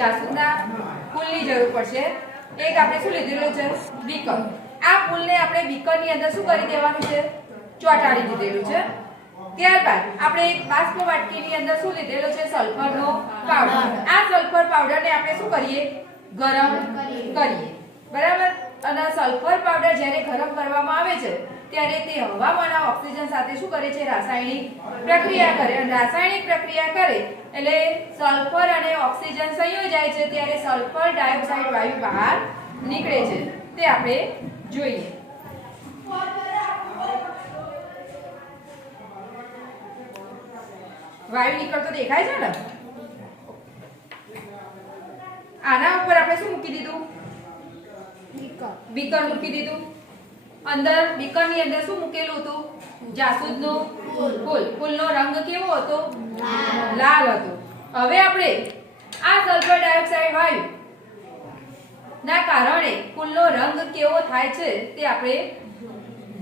જાસૂદના ફૂલની જરૂર પડશે. એક આપણે શું લીધેલું છે? બીકર. આ ફૂલને આપણે બીકરની અંદર શું કરી દેવાનું છે? ચોંટાડી દીધેલું છે. ત્યારબાદ આપણે એક બાષ્પ વાટકીની અંદર શું લીધેલો છે? સલ્ફરનો પાવડર. આ સલ્ફર પાવડરને આપણે શું કરીએ? ગરમ કરીએ. બરાબર. અને સલ્ફર પાવડર જ્યારે ગરમ કરવામાં આવે છે ત્યારે તે હવામાંના ઓક્સિજન સાથે શું કરે છે? રાસાયણિક પ્રક્રિયા કરે. અને રાસાયણિક પ્રક્રિયા કરે એટલે સલ્ફર અને ઓક્સિજન સંયોજાય છે ત્યારે સલ્ફર ડાયોક્સાઇડ વાયુ બહાર નીકળે છે. તે આપણે જોઈએ. વાયુ નીકળતો દેખાય છે ને? આના ઉપર આપણે શું મૂકી દીધું? બીકર મૂકી દીધું. અંદર બીકરની અંદર શું મૂકેલું હતું? જાસૂદનું ફૂલ. ફૂલનો રંગ કેવો હતો? લાલ હતો. હવે આપણે આ સલ્ફર ડાયોક્સાઇડ વાયુ ના કારણે ફૂલનો રંગ કેવો થાય છે તે આપણે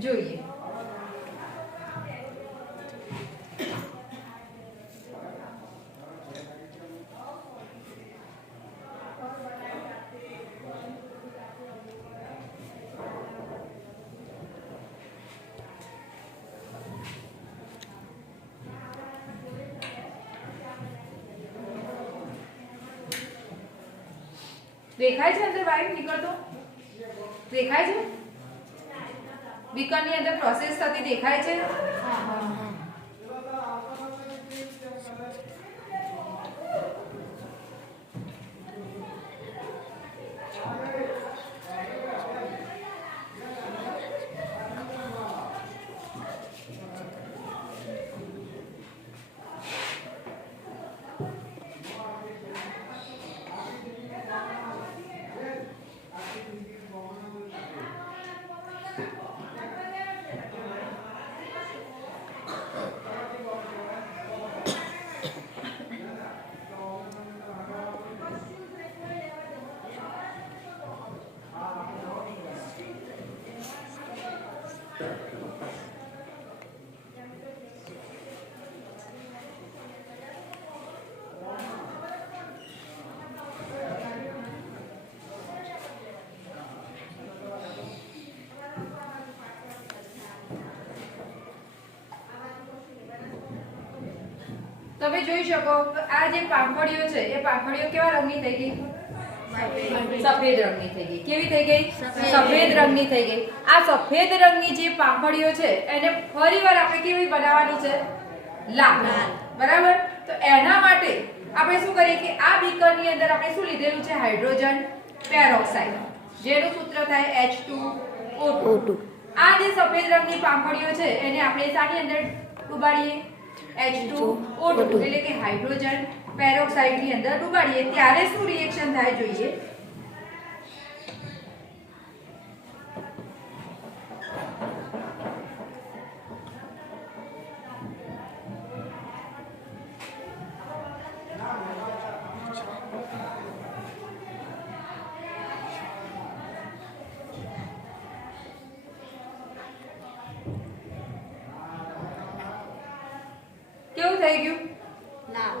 જોઈએ. દેખાય છે અંદર વાયુ નીકળતો? દેખાય છે? બીકરની અંદર પ્રોસેસ થતી દેખાય છે? તમે જોઈ શકો આ જે પાંખડીઓ છે એ પાંખડીઓ કેવા રંગની થઈ ગઈ? સફેદ રંગની થઈ ગઈ. કેવી થઈ ગઈ? સફેદ રંગની થઈ ગઈ. આ સફેદ રંગની જે પાંખડીઓ છે એને ફરીવાર આપણે કેવી બનાવવાની છે? લાલ. બરાબર. તો એના માટે આપણે શું કરીએ કે આ બીકરની અંદર આપણે શું લીધેલું છે? હાઇડ્રોજન પેરોક્સાઇડ, જેનું સૂત્ર થાય H2O2. આ જે સફેદ રંગની પાંખડીઓ છે એને આપણે શાની અંદર ડુબાડીએ? H2O2 એટલે કે હાઇડ્રોજન પેરોક્સાઇડ ની અંદર ડુબાડીએ ત્યારે શું રિએક્શન થાય જોઈએ? કેવું થઈ ગયું? લાલ.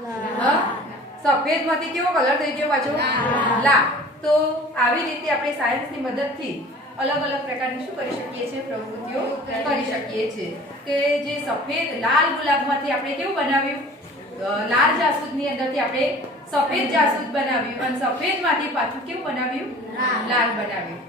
સફેદ માંથી કેવો કલર થઈ ગયો પાછો? લાલ. તો આવી રીતે આપણે સાયન્સની મદદથી અલગ અલગ પ્રકારની શું કરી શકીએ છીએ? પ્રવૃત્તિઓ કરી શકીએ છીએ. કે જે સફેદ લાલ ગુલાબમાંથી આપણે કેવું બનાવ્યું? લાલ જાસૂદની અંદરથી આપણે સફેદ જાસૂદ બનાવ્યું અને સફેદમાંથી પાછું કેવું બનાવ્યું? લાલ બનાવ્યું.